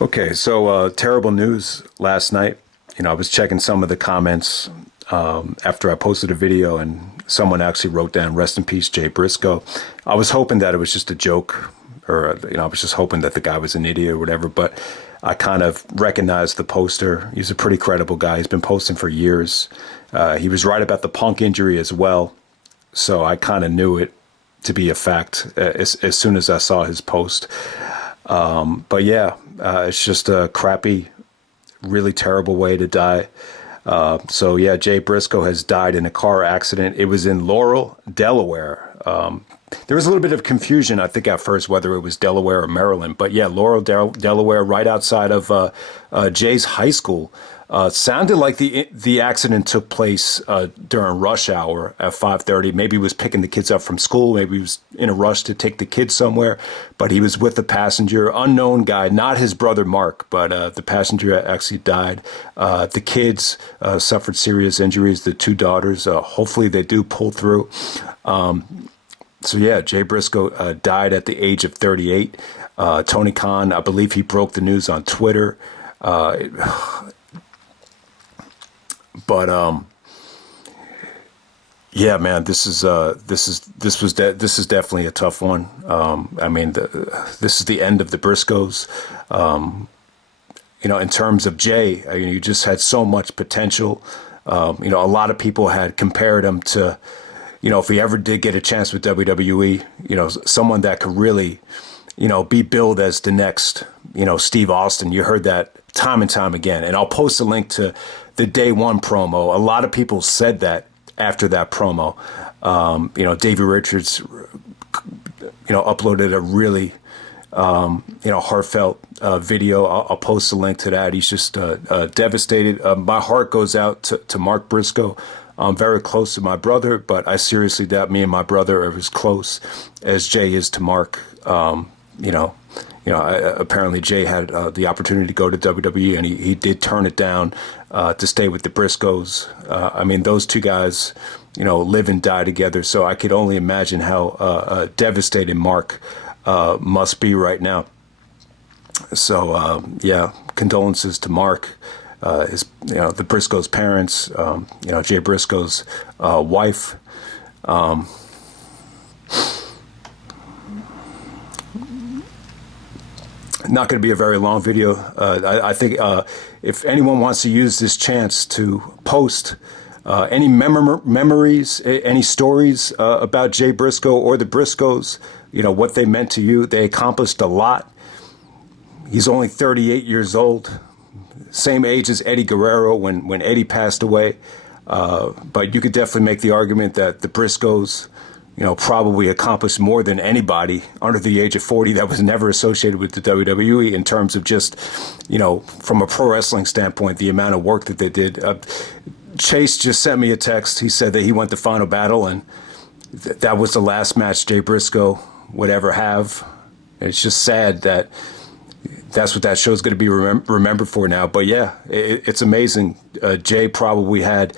Okay, so terrible news last night. I was checking some of the comments after I posted a video, and someone actually wrote down "Rest in peace, Jay Briscoe." I was hoping that it was just a joke, or I was just hoping that the guy was an idiot or whatever. But I kind of recognized the poster. He's a pretty credible guy. He's been posting for years. He was right about the Punk injury as well, so I kind of knew it to be a fact as soon as I saw his post. But yeah, it's just a crappy, really terrible way to die. So yeah, Jay Briscoe has died in a car accident. It was in Laurel, Delaware. There was a little bit of confusion, I think, at first, whether it was Delaware or Maryland. But yeah, Laurel, Delaware, right outside of Jay's high school. Sounded like the accident took place during rush hour at 5:30. Maybe he was picking the kids up from school. Maybe he was in a rush to take the kids somewhere. But he was with the passenger, unknown guy, not his brother Mark, but the passenger actually died. The kids suffered serious injuries. The two daughters, hopefully they do pull through. So yeah, Jay Briscoe died at the age of 38. Tony Khan, I believe he broke the news on Twitter. But yeah, man, this is definitely a tough one. I mean, this is the end of the Briscoes. In terms of Jay, you just had so much potential. A lot of people had compared him to, if he ever did get a chance with WWE, someone that could really, be billed as the next, Steve Austin. You heard that time and time again. And I'll post a link to the Day One promo. A lot of people said that after that promo. Davey Richards, uploaded a really, heartfelt video. I'll post a link to that. He's just devastated. My heart goes out to Mark Briscoe. I'm very close to my brother, but I seriously doubt me and my brother are as close as Jay is to Mark. Apparently Jay had the opportunity to go to WWE, and he did turn it down to stay with the Briscoes. Those two guys, live and die together. So I could only imagine how devastated Mark must be right now. So yeah, condolences to Mark, the Briscoes' parents, Jay Briscoe's wife. Not going to be a very long video. I think if anyone wants to use this chance to post any memories, any stories about Jay Briscoe or the Briscoes, what they meant to you, they accomplished a lot. He's only 38 years old, same age as Eddie Guerrero when Eddie passed away. But you could definitely make the argument that the Briscoes, probably accomplished more than anybody under the age of 40 that was never associated with the WWE in terms of just, from a pro wrestling standpoint, the amount of work that they did. Chase just sent me a text. He said that he went to Final Battle, and that was the last match Jay Briscoe would ever have. And it's just sad that that's what that show's going to be remembered for now. But yeah, it's amazing. Jay probably had,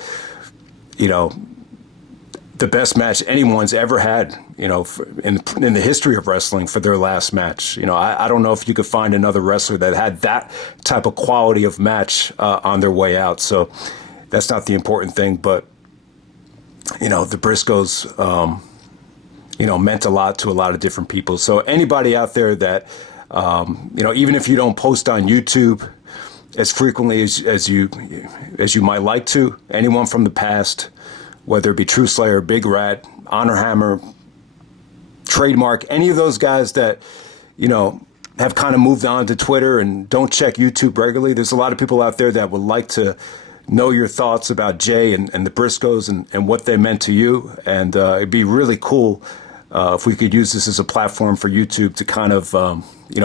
the best match anyone's ever had, in the history of wrestling for their last match. I don't know if you could find another wrestler that had that type of quality of match on their way out. So that's not the important thing. But, the Briscoes, meant a lot to a lot of different people. So anybody out there that, even if you don't post on YouTube as frequently as you might like to, anyone from the past, whether it be True Slayer, Big Rat, Honor Hammer, Trademark, any of those guys that, have kind of moved on to Twitter and don't check YouTube regularly. There's a lot of people out there that would like to know your thoughts about Jay and the Briscoes and what they meant to you. And it'd be really cool if we could use this as a platform for YouTube to kind of,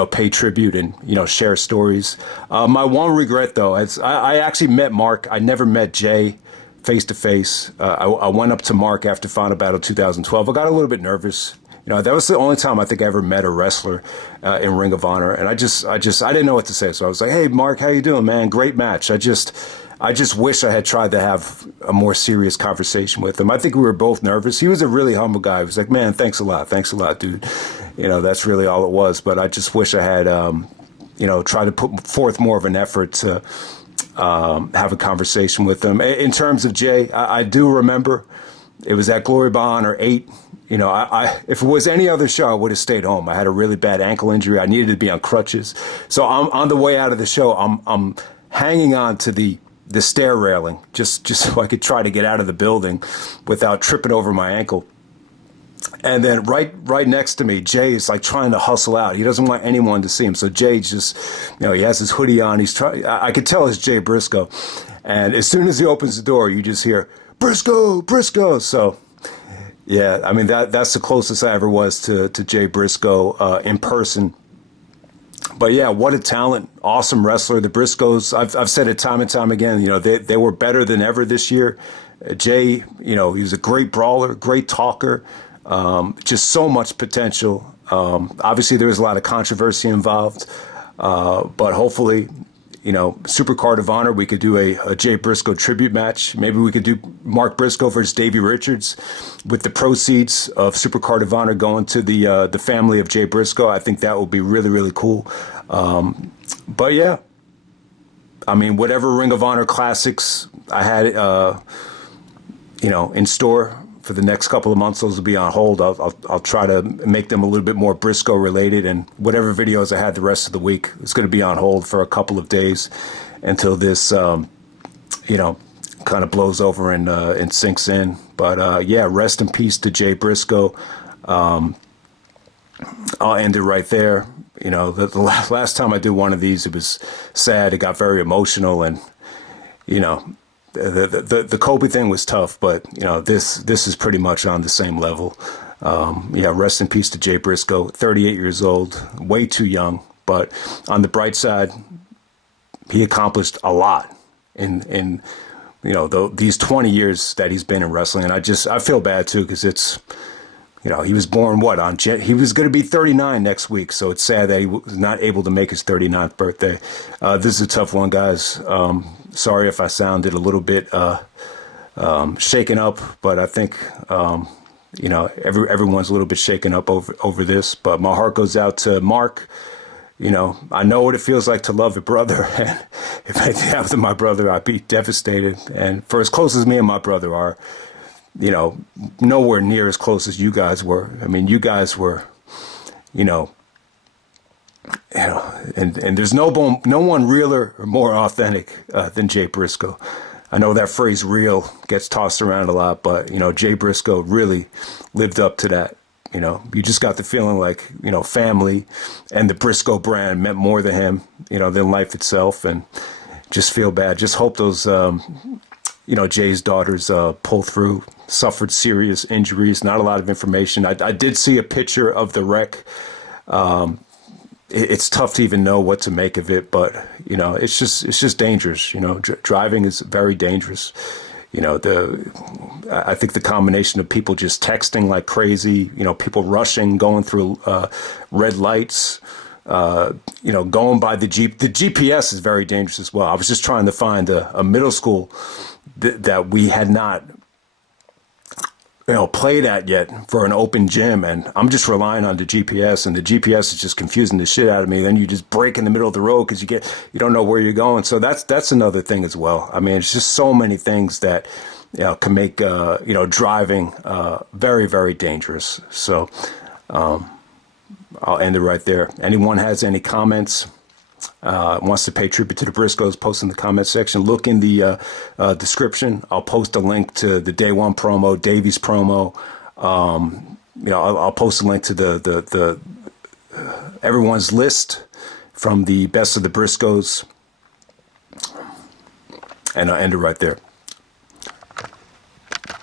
pay tribute and, share stories. My one regret, though, is I actually met Mark. I never met Jay face to face. I went up to Mark after Final Battle 2012. I got a little bit nervous. That was the only time I think I ever met a wrestler in Ring of Honor, and I didn't know what to say. So I was like, "Hey, Mark, how you doing, man? Great match." I just wish I had tried to have a more serious conversation with him. I think we were both nervous. He was a really humble guy. He was like, "Man, thanks a lot, dude." That's really all it was. But I just wish I had try to put forth more of an effort to have a conversation with them. In terms of Jay, I do remember it was at Glory by Honor 8. If it was any other show, I would have stayed home. I had a really bad ankle injury. I needed to be on crutches. So I'm on the way out of the show. I'm hanging on to the stair railing just so I could try to get out of the building without tripping over my ankle. And then right next to me, Jay is like trying to hustle out. He doesn't want anyone to see him. So Jay just, he has his hoodie on. He's trying. I could tell it's Jay Briscoe. And as soon as he opens the door, you just hear Briscoe, Briscoe. So yeah, I mean that's the closest I ever was to Jay Briscoe in person. But yeah, what a talent! Awesome wrestler. The Briscoes. I've said it time and time again. They were better than ever this year. Jay, he was a great brawler, great talker. Just so much potential. Obviously, there was a lot of controversy involved, but hopefully, Supercard of Honor, we could do a Jay Briscoe tribute match. Maybe we could do Mark Briscoe versus Davey Richards with the proceeds of Supercard of Honor going to the family of Jay Briscoe. I think that would be really, really cool. But yeah, I mean, whatever Ring of Honor classics I had, in store for the next couple of months, those will be on hold. I'll try to make them a little bit more Briscoe related, and whatever videos I had the rest of the week, it's going to be on hold for a couple of days until this, kind of blows over and sinks in. But yeah, rest in peace to Jay Briscoe. I'll end it right there. The last time I did one of these, it was sad. It got very emotional, and the Kobe thing was tough, but this is pretty much on the same level. Yeah, rest in peace to Jay Briscoe, 38 years old, way too young. But on the bright side, he accomplished a lot in these 20 years that he's been in wrestling, and I feel bad too because it's. He was born he was going to be 39 next week, so it's sad that he was not able to make his 39th birthday. This is a tough one, guys. Sorry if I sounded a little bit shaken up, but I think everyone's a little bit shaken up over this. But my heart goes out to Mark. I know what it feels like to love a brother, and if anything happened to my brother, I'd be devastated. And for as close as me and my brother are, nowhere near as close as you guys were. I mean, you guys were, and there's no one realer or more authentic than Jay Briscoe. I know that phrase "real" gets tossed around a lot, but Jay Briscoe really lived up to that. You just got the feeling like family and the Briscoe brand meant more to him, than life itself, and just feel bad. Just hope those. Jay's daughters pull through, suffered serious injuries, not a lot of information. I did see a picture of the wreck. It's tough to even know what to make of it, but, it's just dangerous. Driving is very dangerous. I think the combination of people just texting like crazy, people rushing, going through red lights, going by the GPS is very dangerous as well. I was just trying to find a middle school that we had not, played at yet for an open gym, and I'm just relying on the GPS, and the GPS is just confusing the shit out of me. Then you just break in the middle of the road because you don't know where you're going. So that's another thing as well. I mean, it's just so many things that can make driving very, very dangerous. So I'll end it right there. Anyone has any comments? Wants to pay tribute to the Briscoes, post in the comment section. Look in the description. I'll post a link to the Day One promo, Davey's promo. I'll post a link to the everyone's list from the Best of the Briscoes, and I'll end it right there.